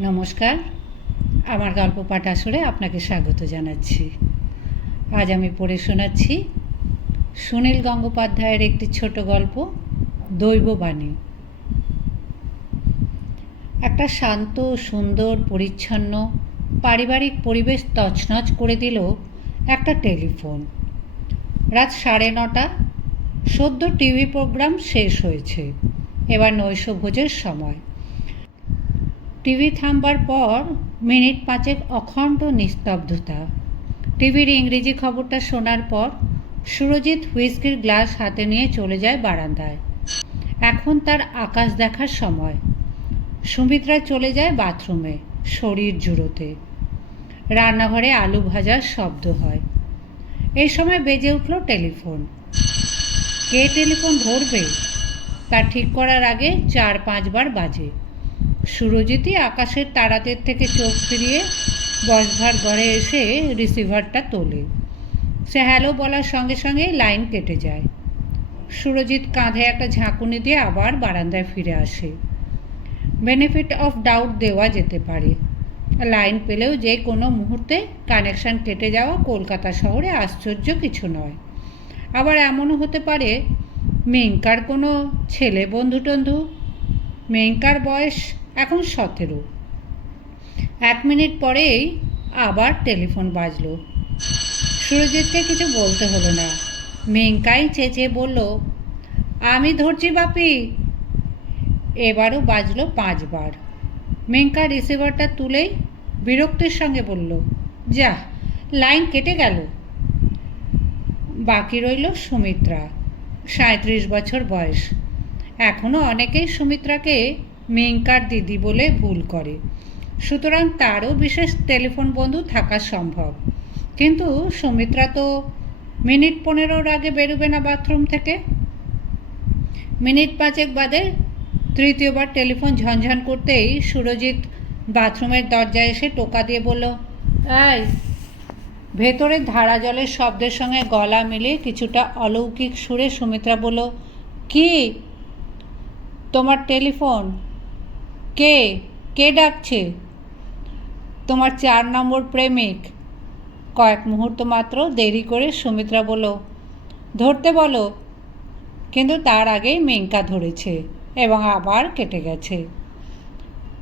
নমস্কার। আমার গল্প পাঠ আসরে আপনাকে স্বাগত জানাচ্ছি। আজ আমি পড়ে শোনাচ্ছি সুনীল গঙ্গোপাধ্যায়ের একটি ছোট গল্প, দৈববাণী। একটা শান্ত, সুন্দর, পরিচ্ছন্ন, পারিবারিক পরিবেশ তছনছ করে দিল একটা টেলিফোন। রাত সাড়ে নটা, সদ্য টিভি প্রোগ্রাম শেষ হয়েছে। এবার নৈশভোজের সময়। টিভি থামবার পর মিনিট পাঁচেক অখণ্ড নিস্তব্ধতা। টিভির ইংরেজি খবরটা শোনার পর সুরজিৎ হুইস্কির গ্লাস হাতে নিয়ে চলে যায় বারান্দায়। এখন তার আকাশ দেখার সময়। সুমিত্রা চলে যায় বাথরুমে, শরীর জুড়োতে। রান্নাঘরে আলু ভাজার শব্দ হয়। এই সময় বেজে উঠল টেলিফোন। কে টেলিফোন ধরবে? তা ঠিক করার আগে চার পাঁচবার বাজে। সুরজিৎই আকাশের তারাদের থেকে চোখ ফিরিয়ে বসভার ঘরে এসে রিসিভারটা তোলে। সে হ্যালো বলার সঙ্গে সঙ্গে লাইন কেটে যায়। সুরজিৎ কাঁধে একটা ঝাঁকুনি দিয়ে আবার বারান্দায় ফিরে আসে। বেনিফিট অফ ডাউট দেওয়া যেতে পারে। লাইন পেলেও যে কোনো মুহূর্তে কানেকশান কেটে যাওয়া কলকাতা শহরে আশ্চর্য কিছু নয়। আবার এমনও হতে পারে মেঙ্কার কোনো ছেলে বন্ধু টন্ধু মেঙ্কার বয়স এখন সতেরো। এক মিনিট পরেই আবার টেলিফোন বাজলো। সুরজিৎকে কিছু বলতে হলো না। মেঙ্কাই চেঁচিয়ে বলল, আমি ধরছি বাপি। এবারও বাজলো পাঁচবার। মেঙ্কা রিসিভারটা তুলেই বিরক্তির সঙ্গে বলল, যা, লাইন কেটে গেল। বাকি রইল সুমিত্রা সাঁত্রিশ বছর বয়স। এখনও অনেকেই সুমিত্রাকে মেঙ্কার দিদি বলে ভুল করে। সুতরাং তারও বিশেষ টেলিফোন বন্ধু থাকা সম্ভব। কিন্তু সুমিত্রা তো মিনিট পনেরোর আগে বেরোবে না বাথরুম থেকে? মিনিট পাঁচেক বাদে তৃতীয়বার টেলিফোন ঝনঝন করতেই সুরজিৎ বাথরুমের দরজায় এসে টোকা দিয়ে বলল, এই ভেতরের ধারা জলের শব্দের সঙ্গে গলা মিলিয়ে কিছুটা অলৌকিক সুরে সুমিত্রা বলল, কি? তোমার টেলিফোন? কে? কে ডাকছে? তোমার চার নম্বর প্রেমিক। কয়েক মুহূর্ত মাত্র দেরি করে সুমিত্রা বলল, ধরতে বলো। কিন্তু তার আগেই মেঙ্কা ধরেছে এবং আবার কেটে গেছে।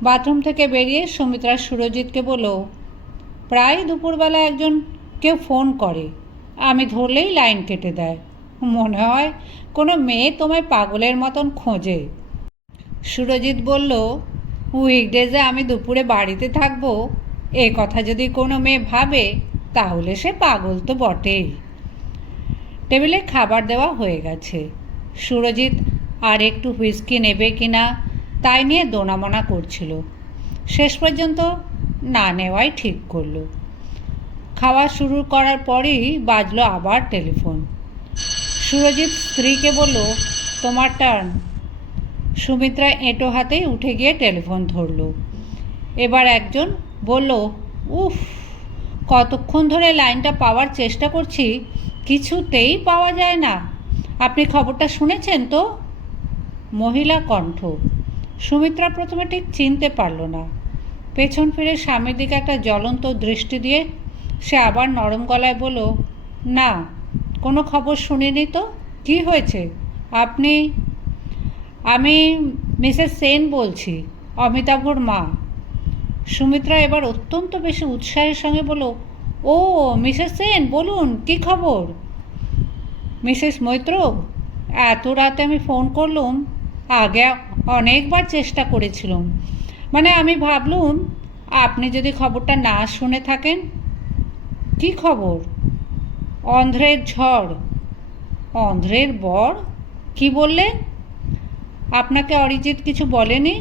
বাথরুম থেকে বেরিয়ে সুমিত্রা সুরজিৎকে বলল, প্রায় দুপুরবেলা একজন কেউ ফোন করে। আমি ধরলেই লাইন কেটে দেয়। মনে হয় কোনো মেয়ে তোমায় পাগলের মতন খোঁজে। সুরজিৎ বলল উইকডেজে আমি দুপুরে বাড়িতে থাকব। এ কথা যদি কোনো মেয়ে ভাবে, তাহলে সে পাগল তো বটেই। টেবিলে খাবার দেওয়া হয়ে গেছে। সুরজিৎ, আর একটু হুইস্কি নেবে কি না তাই নিয়ে দোনামনা করছিল। শেষ পর্যন্ত না নেওয়াই ঠিক করল। খাওয়া শুরু করার পরই বাজলো আবার টেলিফোন। সুরজিৎ স্ত্রীকে বলল, তোমার টার্ন সুমিত্রা এঁটো হাতেই উঠে গিয়ে টেলিফোন ধরল। এবার একজন বলল, উফ, কতক্ষণ ধরে লাইনটা পাওয়ার চেষ্টা করছি, কিছুতেই পাওয়া যায় না। আপনি খবরটা শুনেছেন তো? মহিলা কণ্ঠ। সুমিত্রা প্রথমে ঠিক চিনতে পারল না। পেছন ফিরে স্বামীর দিকে একটা জ্বলন্ত দৃষ্টি দিয়ে সে আবার নরম গলায় বলল, না, কোনো খবর শুনিনি তো? কি হয়েছে? আপনি আমি মিসেস সেন বলছি অমিতাভর মা। সুমিত্রা এবার অত্যন্ত বেশি উৎসাহের সঙ্গে বলল, ও, মিসেস সেন, বলুন, কি খবর? মিসেস মৈত্র, এত রাতে আমি ফোন করলুম, আগে অনেকবার চেষ্টা করেছিলাম। মানে আমি ভাবলুম, আপনি যদি খবরটা না শুনে থাকেন, কি খবর? অন্ধ্রের ঝড়। অন্ধ্রের বর? কি বললেন? আপনাকে অরিজিৎ কিছু বলেনি?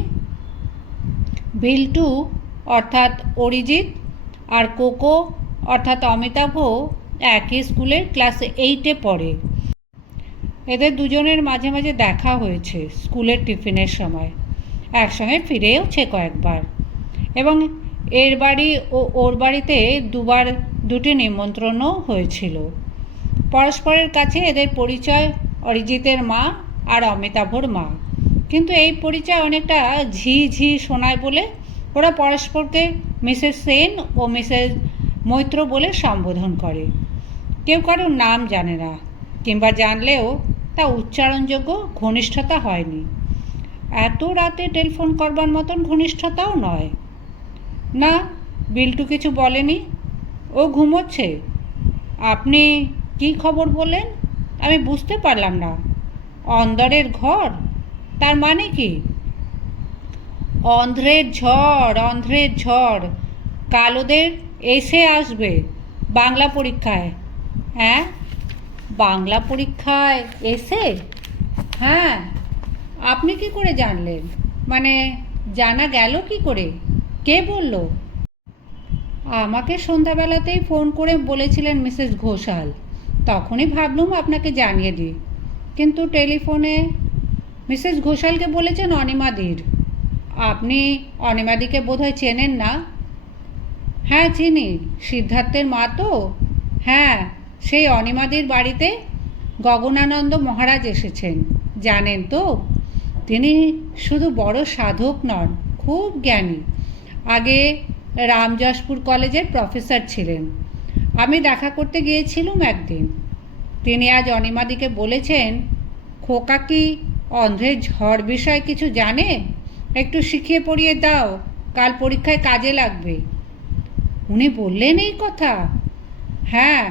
বিল্টু, অর্থাৎ অরিজিৎ, আর কোকো, অর্থাৎ অমিতাভ একই স্কুলের ক্লাস এইটে পড়ে। এদের দুজনের মাঝে মাঝে দেখা হয়েছে স্কুলের টিফিনের সময়। একসঙ্গে ফিরেওছে কয়েকবার। এবং এর বাড়ি ও ওর বাড়িতে দুবার দুটি নিমন্ত্রণও হয়েছিল। পরস্পরের কাছে এদের পরিচয় অরিজিতের মা আর অমিতাভর মা। কিন্তু এই পরিচয় অনেকটা ঝি ঝি শোনায় বলে ওরা পরস্পরকে মিসেস সেন ও মিসেস মৈত্র বলে সম্বোধন করে। কেউ কারোর নাম জানে না, কিংবা জানলেও তা উচ্চারণযোগ্য ঘনিষ্ঠতা হয়নি। এত রাতে টেলিফোন করবার মতন ঘনিষ্ঠতাও নয়। না, বিল্টু কিছু বলেনি। ও ঘুমোচ্ছে। আপনি কি খবর বললেন? আমি বুঝতে পারলাম না। অন্দরের ঘর? তার মানে কি? অন্ধ্রের ঝড় অন্ধ্রের ঝড়। কালোদের এসে আসবে বাংলা পরীক্ষায়। হ্যাঁ? বাংলা পরীক্ষায় এসে? হ্যাঁ? আপনি কি করে জানলেন? মানে জানা গেল কি করে? কে বলল? আমাকে সন্ধ্যাবেলাতেই ফোন করে বলেছিলেন মিসেস ঘোষাল। তখনই ভাবলুম আপনাকে জানিয়ে দিই। কিন্তু টেলিফোনে মিসেস ঘোষালকে বলেছেন অনিমাদির। আপনি অনিমাদিকে বোধহয় চেনেন না? হ্যাঁ চিনি। সিদ্ধার্থের মা তো? হ্যাঁ সেই অনিমাদির বাড়িতে গগনানন্দ মহারাজ এসেছেন। জানেন তো? তিনি শুধু বড় সাধক নন, খুব জ্ঞানী। আগে রামযশপুর কলেজের প্রফেসর ছিলেন। আমি দেখা করতে গিয়েছিলাম একদিন। তিনি আজ অনিমাদিকে বলেছেন, খোকা কি অন্ধ্রের ঝড় বিষয়ে কিছু জানে? একটু শিখিয়ে পড়িয়ে দাও, কাল পরীক্ষায় কাজে লাগবে। উনি বললেন এই কথা। হ্যাঁ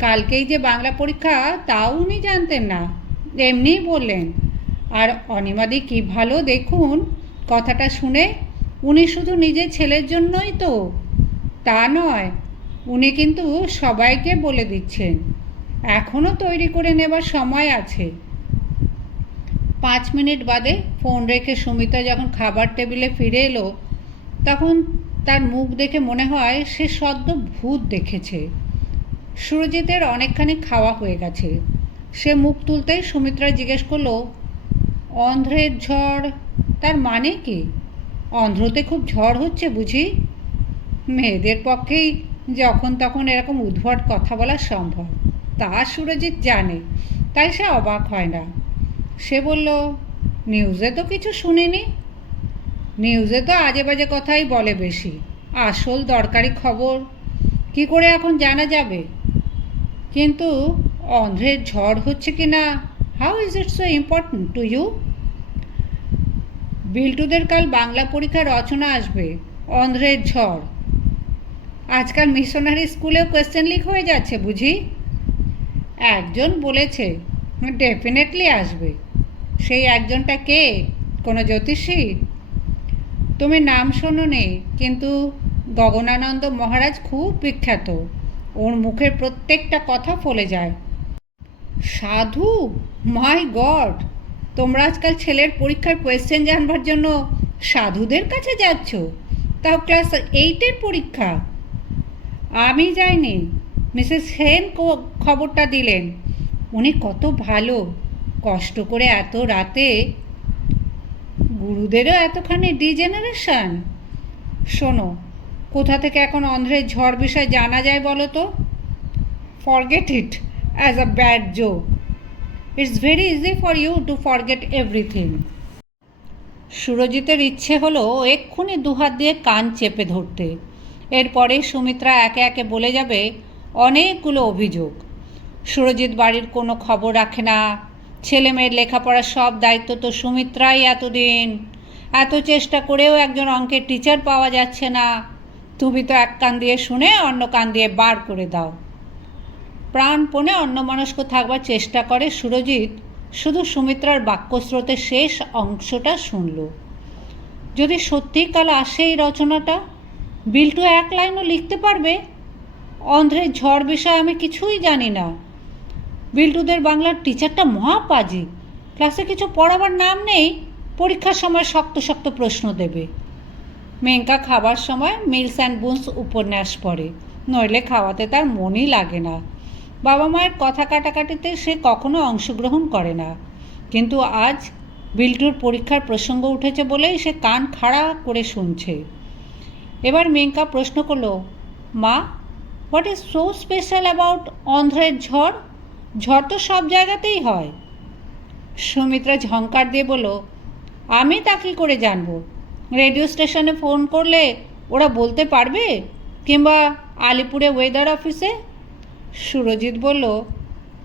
কালকেই যে বাংলা পরীক্ষা, তাও উনি জানতেন না। এমনিই বললেন। আর অনিমাদি কি ভালো, দেখুন, কথাটা শুনে। উনি শুধু নিজের ছেলের জন্যই তো। তা নয়, উনি কিন্তু সবাইকে বলে দিচ্ছেন। এখনও তৈরি করে নেবার সময় আছে। পাঁচ মিনিট বাদে ফোন রেখে সুমিতা যখন খাবার টেবিলে ফিরে এলো, তখন তার মুখ দেখে মনে হয় সে সদ্য ভূত দেখেছে। সুরজিতের অনেকখানি খাওয়া হয়ে গেছে। সে মুখ তুলতেই সুমিত্রা জিজ্ঞেস করল, অন্ধ্রের ঝড় তার মানে কি? অন্ধ্রতে খুব ঝড় হচ্ছে বুঝি? মেয়েদের পক্ষেই যখন তখন এরকম উদ্ভট কথা বলা সম্ভব। তা সুরজিৎ জানে, তাই সে অবাক হয় না। সে বলল, নিউজে তো কিছু শুনিনি। নিউজে তো আজে বাজে কথাই বলে বেশি। আসল দরকারি খবর। কি করে এখন জানা যাবে? কিন্তু অন্ধ্রের ঝড় হচ্ছে কি না? How is it so important to you বিল্টুদের কাল বাংলা পরীক্ষার রচনা আসবে, অন্ধ্রের ঝড়। আজকাল মিশনারি স্কুলেও কোয়েশ্চেন লিক হয়ে যাচ্ছে, বুঝি? একজন বলেছে ডেফিনেটলি আসবে। সেই একজনটা কে? কোনো জ্যোতিষী? তুমি নাম শোনো নি কিন্তু গগনানন্দ মহারাজ খুব বিখ্যাত। ওর মুখের প্রত্যেকটা কথা ফলে যায়। সাধু? My God! তোমরা আজকাল ছেলের পরীক্ষার কোয়েশ্চেন জানবার জন্য সাধুদের কাছে যাচ্ছ? তাও ক্লাস এইটের পরীক্ষা? আমি যাইনি। মিসেস সেন খবরটা দিলেন। উনি কত ভালো। কষ্ট করে এত রাতে গুরুদেরও এতখানি ডিজেনারেশন শোনো, কোথা থেকে এখন অন্ধ্রের ঝড় বিষয় জানা যায় বলো তো? Forget it as a bad joke it's very easy for you to forget everything সুরজিতের ইচ্ছে হলো এক্ষুনি দুহাত দিয়ে কান চেপে ধরতে। এরপরে সুমিত্রা একে একে বলে যাবে, অনেকগুলো অভিযোগ। সুরজিৎ বাড়ির কোনো খবর রাখে না ছেলে মেয়ের লেখাপড়ার সব দায়িত্ব তো সুমিত্রাই এতদিন। এত চেষ্টা করেও একজন অঙ্কের টিচার পাওয়া যাচ্ছে না। তুমি তো এক কান দিয়ে শুনে অন্য কান দিয়ে বার করে দাও। প্রাণপণে অন্যমনস্ক থাকবার চেষ্টা করে সুরজিৎ। শুধু সুমিত্রার বাক্যস্রোতের শেষ অংশটা শুনল। যদি সত্যিই কাল আসে এই রচনাটা, বিল্টু এক লাইনও লিখতে পারবে? অন্ধ্রের ঝড় বিষয়ে আমি কিছুই জানি না। বিল্টুদের বাংলার টিচারটা মহাপাজি ক্লাসে কিছু পড়াবার নাম নেই, পরীক্ষার সময় শক্ত শক্ত প্রশ্ন দেবে। মেঙ্কা খাবার সময় মিলস অ্যান্ড বুনস উপন্যাস পড়ে, নইলে খাওয়াতে তার মনই লাগে না। বাবা মায়ের কথা কাটাকাটিতে সে কখনো অংশগ্রহণ করে না। কিন্তু আজ বিল্টুর পরীক্ষার প্রসঙ্গ উঠেছে বলেই সে কান খাড়া করে শুনছে। এবার মেঙ্কা প্রশ্ন করল, মা what is so special about অন্ধ্রের ঝড়? ঝড় তো সব জায়গাতেই হয়। সুমিত্রা ঝঙ্কার দিয়ে বলল, আমি তা কী করে জানব। রেডিও স্টেশনে ফোন করলে ওরা বলতে পারবে? কিংবা আলিপুরে ওয়েদার অফিসে? সুরজিৎ বলল,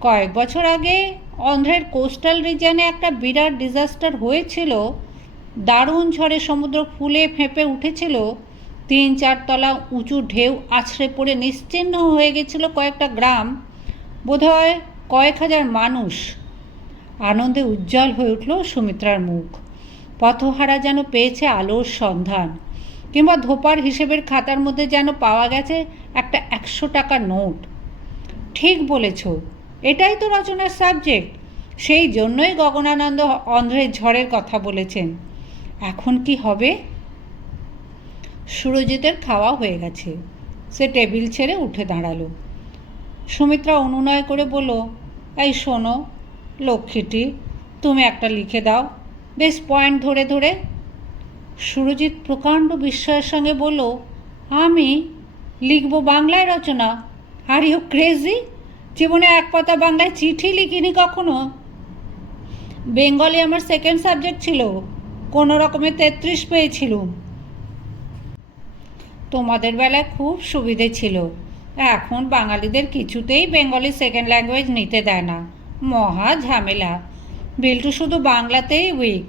কয়েক বছর আগে অন্ধ্রের কোস্টাল রিজিয়নে একটা বিরাট ডিজাস্টার হয়েছিল। দারুণ ঝড়ে সমুদ্র ফুলে ফেঁপে উঠেছিল। তিন চারতলা উঁচু ঢেউ আছড়ে পড়ে নিশ্চিহ্ন হয়ে গেছিল কয়েকটা গ্রাম। বোধহয় কয়েক হাজার মানুষ আনন্দে উজ্জ্বল হয়ে উঠল সুমিত্রার মুখ। পথহারা যেন পেয়েছে আলোর সন্ধান, কিংবা ধোপার হিসেবের খাতার মধ্যে যেন পাওয়া গেছে একটা একশো টাকা নোট। ঠিক বলেছ, এটাই তো রচনার সাবজেক্ট সেই জন্যই গগনানন্দ অন্ধ্রের ঝড়ের কথা বলেছেন। এখন কি হবে? সুরজিতের খাওয়া হয়ে গেছে। সে টেবিল ছেড়ে উঠে দাঁড়াল। সুমিত্রা অনুনয় করে বলল, এই শোনো, লক্ষ্মীটি, তুমি একটা লিখে দাও। বেশ পয়েন্ট ধরে ধরে সুরজিৎ প্রকাণ্ড বিস্ময়ের সঙ্গে বলল, আমি লিখব বাংলায় রচনা? আর ইউ ক্রেজি জীবনে এক পাতা বাংলায় চিঠি লিখিনি কখনো? বেঙ্গলি আমার সেকেন্ড সাবজেক্ট ছিল, কোনো রকমে তেত্রিশ পেয়েছিলুম। তোমাদের বেলায় খুব সুবিধে ছিল। এখন বাঙালিদের কিছুতেই বেঙ্গলি সেকেন্ড ল্যাঙ্গুয়েজ নিতে দেয় না। মহা ঝামেলা। বিল্টু শুধু বাংলাতেই উইক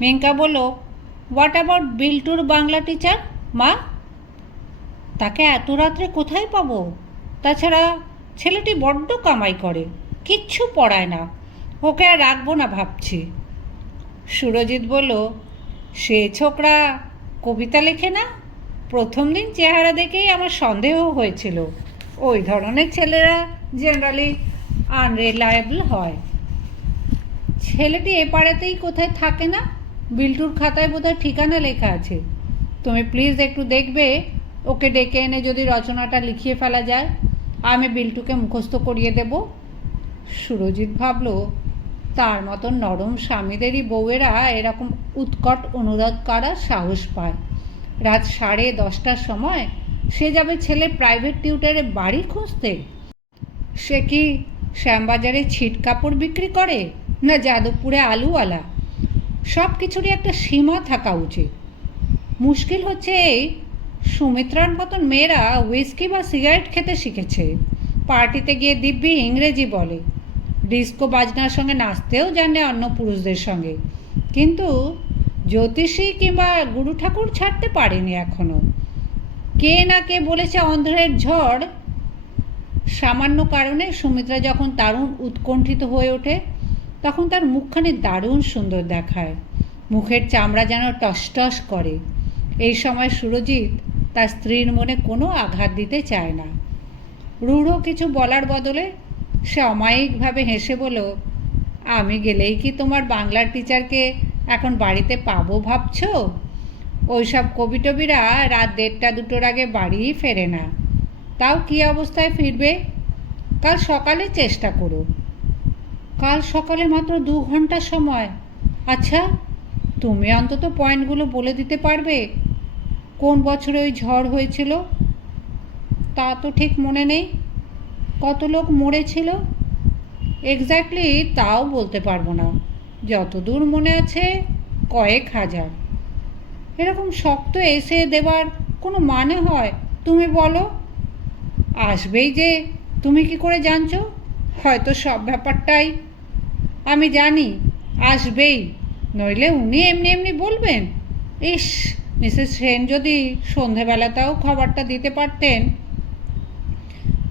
মেঙ্কা বলল হোয়াট অ্যাবাউট বিল্টুর বাংলা টিচার মা? তাকে এত রাত্রে কোথায় পাবো? তাছাড়া ছেলেটি বড্ড কামাই করে, কিচ্ছু পড়ায় না। ওকে আর রাখব না ভাবছি। সুরজিৎ বলল, সে ছোকরা কবিতা লেখে না? প্রথম দিন চেহারা দেখেই আমার সন্দেহ হয়েছিল। ওই ধরনের ছেলেরা জেনারেলি আনরিলায়েবল হয়। ছেলেটি এ পাড়াতেই কোথায় থাকে না? বিল্টুর খাতায় বোধহয় ঠিকানা লেখা আছে। তুমি প্লিজ একটু দেখবে, ওকে ডেকে এনে যদি রচনাটা লিখিয়ে ফেলা যায়, আমি বিল্টুকে মুখস্থ করিয়ে দেব। সুরজিৎ ভাবল, তার মতন নরম স্বামীদেরই বউয়েরা এরকম উৎকট অনুরোধ করার সাহস পায়। রাত সাড়ে দশটার সময় সে যাবে ছেলে প্রাইভেট টিউটারে বাড়ি খুঁজতে। সে কি শ্যামবাজারে ছিট কাপড় বিক্রি করে না যাদবপুরে আলুওয়ালা? সব কিছুরই একটা সীমা থাকা উচিত। মুশকিল হচ্ছে এই, সুমিত্রার মতন মেয়েরা হুইস্কি বা সিগারেট খেতে শিখেছে। পার্টিতে গিয়ে দিব্যি ইংরেজি বলে। ডিস্কো বাজনার সঙ্গে নাচতেও জানে অন্য পুরুষদের সঙ্গে। কিন্তু জ্যোতিষী কিংবা গুরু ঠাকুর ছাড়তে পারেনি এখনও। কে না কে বলেছে অন্ধ্রের ঝড়, সামান্য কারণে সুমিত্রা যখন দারুণ উৎকণ্ঠিত হয়ে ওঠে, তখন তার মুখখানি দারুণ সুন্দর দেখায়। মুখের চামড়া যেন টসটস করে। এই সময় সুরজিৎ তার স্ত্রীর মনে কোনো আঘাত দিতে চায় না। রূঢ় কিছু বলার বদলে সে অমায়িকভাবে হেসে বলল, আমি গেলেই কি তোমার বাংলার টিচারকে এখন বাড়িতে পাবো ভাবছ? ওইসব কবি টবিরা রাত দেড়টা দুটোর আগে বাড়িই ফেরে না। তাও কী অবস্থায় ফিরবে? কাল সকালে চেষ্টা করো। কাল সকালে মাত্র দু ঘণ্টা সময়। আচ্ছা তুমি অন্তত পয়েন্টগুলো বলে দিতে পারবে? কোন বছরে ওই ঝড় হয়েছিল? তা তো ঠিক মনে নেই। কত লোক মরেছিল? এক্স্যাক্টলি তাও বলতে পারব না। যতদূর মনে আছে, কয়েক হাজার। এরকম শক্ত এসে দেবার কোনো মানে হয়, তুমি বলো? আসবেই যে, তুমি কি করে জানছো? হয়তো সব ব্যাপারটাই। আমি জানি, আসবেই, নইলে উনি এমনি এমনি বলবেন। ইস, মিসেস সেন যদি সন্ধেবেলাতেও খবরটা দিতে পারতেন।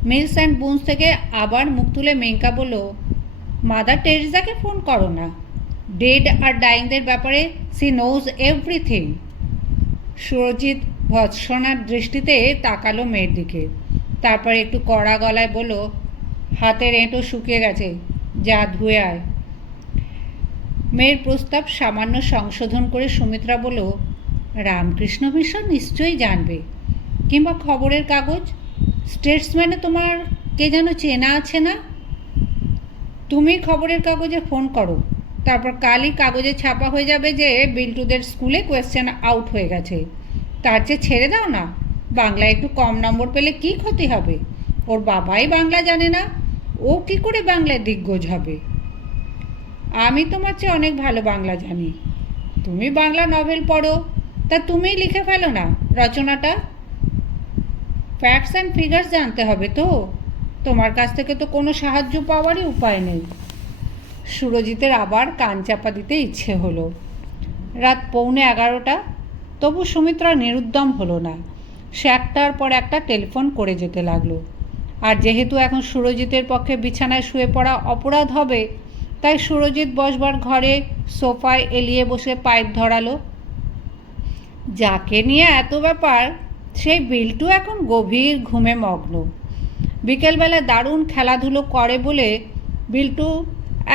মিলস অ্যান্ড বুন্স থেকে আবার মুখ তুলে মেঙ্কা বলল, মাদার টেরিজাকে ফোন করো না। ডেড আর ডাইংদের ব্যাপারে সি নোজ এভরিথিং সুরজিৎ ভৎসনার দৃষ্টিতে তাকালো মেয়ের দিকে। তারপর একটু কড়া গলায় বলল, হাতের এঁটো শুকিয়ে গেছে, যা ধুয়ে আয়। মেয়ের প্রস্তাব সামান্য সংশোধন করে সুমিত্রা বলল, রামকৃষ্ণ মিশন নিশ্চয়ই জানবে। কিংবা খবরের কাগজ? স্টেটসম্যানে তোমার কে যেন চেনা আছে না? তুমি খবরের কাগজে ফোন করো। তারপর কালই কাগজে ছাপা হয়ে যাবে যে বিল্টুদের স্কুলে কোয়েশ্চেন আউট হয়ে গেছে। তার চেয়ে ছেড়ে দাও না। বাংলায় একটু কম নম্বর পেলে কি ক্ষতি হবে? ওর বাবাই বাংলা জানে না। ও কি করে বাংলায় দিগ্গজ হবে? আমি তোমার চেয়ে অনেক ভালো বাংলা জানি। তুমি বাংলা নভেল পড়ো। তা তুমিই লিখে ফেলো না। রচনাটা? ফ্যাক্টস অ্যান্ড ফিগার্স জানতে হবে তো। তোমার কাছ থেকে তো কোনো সাহায্য পাওয়ারই উপায় নেই। সুরজিতের আবার কান চাপা দিতে ইচ্ছে হলো। রাত পৌনে এগারোটা, তবু সুমিত্রা নিরুদ্যম হলো না। সে একটার পর একটা টেলিফোন করে যেতে লাগল। আর যেহেতু এখন সুরজিতের পক্ষে বিছানায় শুয়ে পড়া অপরাধ হবে, তাই সুরজিৎ বসবার ঘরে সোফায় এলিয়ে বসে পাইপ ধরালো। যাকে নিয়ে এত ব্যাপার, সেই বিল্টু এখন গভীর ঘুমে মগ্ন। বিকেলবেলা দারুণ খেলাধুলো করে বলে বিল্টু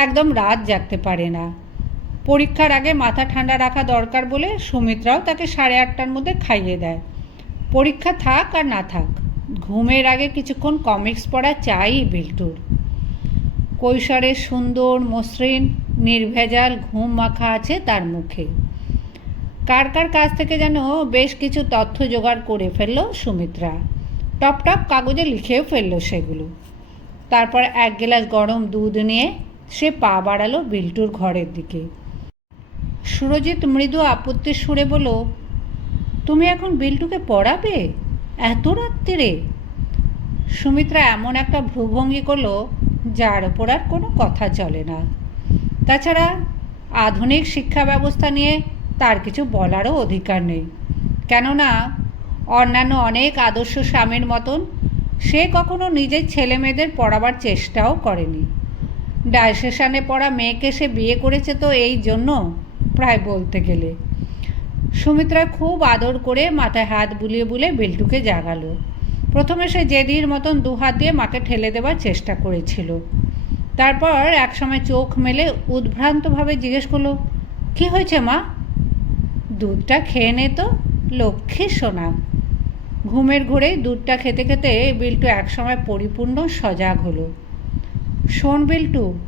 একদম রাত জাগতে পারে না। পরীক্ষার আগে মাথা ঠান্ডা রাখা দরকার বলে সুমিত্রাও তাকে সাড়ে আটটার মধ্যে খাইয়ে দেয়। পরীক্ষা থাক আর না থাক, ঘুমের আগে কিছুক্ষণ কমিক্স পড়া চাই বিল্টুর। কৈশোরের সুন্দর, মসৃণ, নির্ভেজাল ঘুম মাখা আছে তার মুখে। কার কার কাছ থেকে যেন বেশ কিছু তথ্য জোগাড় করে ফেলল সুমিত্রা। টপ টপ কাগজে লিখেও ফেলল সেগুলো। তারপর এক গ্লাস গরম দুধ নিয়ে সে পা বাড়ালো বিল্টুর ঘরের দিকে। সুরজিৎ মৃদু আপত্তির সুরে বলল, তুমি এখন বিল্টুকে পড়াবে? এত রাত্রিরে সুমিত্রা এমন একটা ভ্রুভঙ্গি করল, যার ওপর আর কোনো কথা চলে না। তাছাড়া আধুনিক শিক্ষা ব্যবস্থা নিয়ে তার কিছু বলারও অধিকার নেই। কেননা, অন্যান্য অনেক আদর্শ স্বামীর মতন সে কখনো নিজের ছেলে মেয়েদের পড়াবার চেষ্টাও করেনি। ডায়সেশনে পড়া মেয়েকে সে বিয়ে করেছে তো এই জন্য? প্রায় বলতে গেলে। সুমিত্রা খুব আদর করে মাথায় হাত বুলিয়ে বুলিয়ে বিল্টুকে জাগালো। প্রথমে সে জেদির মতন দু হাত দিয়ে মাকে ঠেলে দেওয়ার চেষ্টা করেছিল। তারপর একসময় চোখ মেলে উদ্ভ্রান্তভাবে জিজ্ঞেস করল, কী হয়েছে মা? দুধটা খেয়ে নে তো, লক্ষ্মী সোনা। ঘুমের ঘুরে দুধটা খেতে খেতে বিল্টু একসময় পরিপূর্ণ সজাগ হলো। শোন বিল্টু,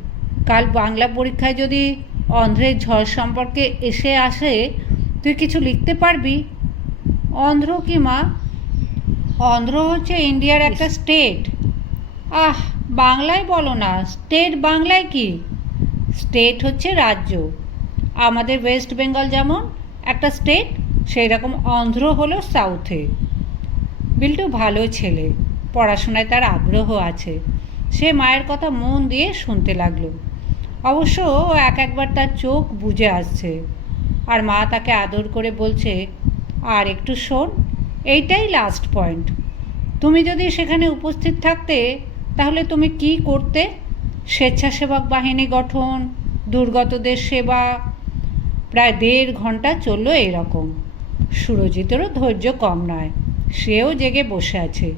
কাল বাংলা পরীক্ষায় যদি অন্ধ্রের ঝড় সম্পর্কে এসে আসে, তুই কিছু লিখতে পারবি? অন্ধ্র কি মা? অন্ধ্র হচ্ছে ইন্ডিয়ার একটা স্টেট। আহ, বাংলায় বলো না, স্টেট বাংলায় কি? স্টেট হচ্ছে রাজ্য। আমাদের ওয়েস্ট বেঙ্গল যেমন একটা স্টেট সেই রকম অন্ধ্র হলো সাউথে। বিল্টু ভালো ছেলে, পড়াশোনায় তার আগ্রহ আছে। সে মায়ের কথা মন দিয়ে শুনতে লাগল। অবশ্য ও এক একবার তার চোখ বুঝে আসছে। আর মা তাকে আদর করে বলছে, আর একটু শোন, এইটাই লাস্ট পয়েন্ট তুমি যদি সেখানে উপস্থিত থাকতে, তাহলে তুমি কি করতে? স্বেচ্ছাসেবক বাহিনী গঠন, দুর্গতদের সেবা, প্রায় দেড় ঘণ্টা চলল এরকম। সুরজিতেরও ধৈর্য কম নয়, সেও জেগে বসে আছে।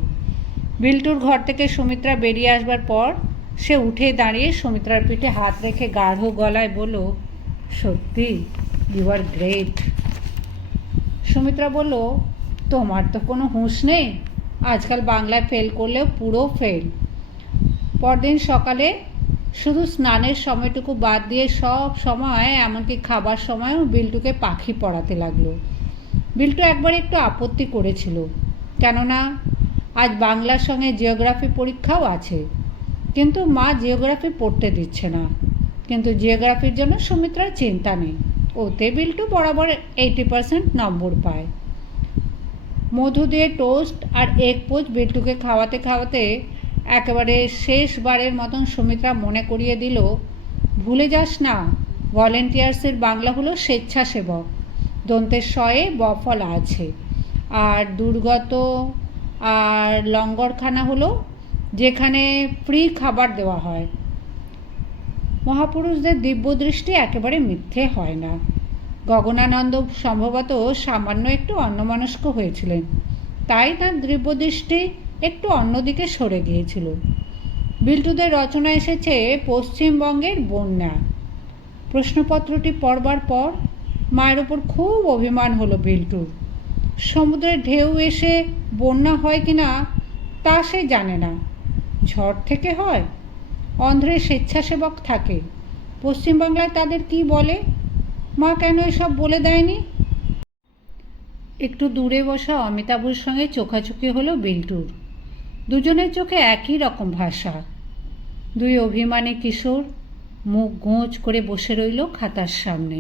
বিল্টুর ঘর থেকে সুমিত্রা বেরিয়ে আসবার পর সে উঠে দাঁড়িয়ে সুমিত্রার পিঠে হাত রেখে গাঢ় গলায় বলল, সত্যি ইউ আর গ্রেট সুমিত্রা বলল, তোমার তো কোনো হুঁশ নেই। আজকাল বাংলায় ফেল করলেও পুরো ফেল পরদিন সকালে শুধু স্নানের সময়টুকু বাদ দিয়ে সব সময়, এমনকি খাবার সময়ও বিল্টুকে পাখি পড়াতে লাগল। বিল্টু একবার একটু আপত্তি করেছিল, কেননা আজ বাংলার সঙ্গে জিওগ্রাফি পরীক্ষাও আছে। কিন্তু মা জিওগ্রাফি পড়তে দিচ্ছে না। কিন্তু জিওগ্রাফির জন্য সুমিত্রার চিন্তা নেই। ওতে বিল্টু বরাবর এইটি পার্সেন্ট নম্বর পায়। মধু দিয়ে টোস্ট আর এক পোচ বিল্টুকে খাওয়াতে খাওয়াতে একেবারে শেষবারের মতন সুমিত্রা মনে করিয়ে দিল, ভুলে যাস না ভলেন্টিয়ার্সের বাংলা হলো স্বেচ্ছাসেবক। দন্তের শয়ে বফলা আছে। আর দুর্গত আর লঙ্গরখানা হলো যেখানে ফ্রি খাবার দেওয়া হয়। মহাপুরুষদের দিব্যদৃষ্টি একেবারে মিথ্যে হয় না। গগনানন্দ সম্ভবত সামান্য একটু অন্যমনস্ক হয়েছিলেন। তাই তার দিব্যদৃষ্টি একটু অন্যদিকে সরে গিয়েছিল। বিল্টুদের রচনা এসেছে পশ্চিমবঙ্গের বন্যা। প্রশ্নপত্রটি পড়বার পর মায়ের ওপর খুব অভিমান হলো বিল্টুর। সমুদ্রের ঢেউ এসে বন্যা হয় কি না তা সে জানে না। ঝড় থেকে হয়, অন্ধ্রের স্বেচ্ছাসেবক থাকে। পশ্চিমবাংলায় তাদের কি বলে? মা কেন এসব বলে দেয়নি? একটু দূরে বসা অমিতাভুর সঙ্গে চোখাচোখি হলো বিল্টুর। দুজনের চোখে একই রকম ভাষা। দুই অভিমানী কিশোর মুখ গোঁজ করে বসে রইল খাতার সামনে।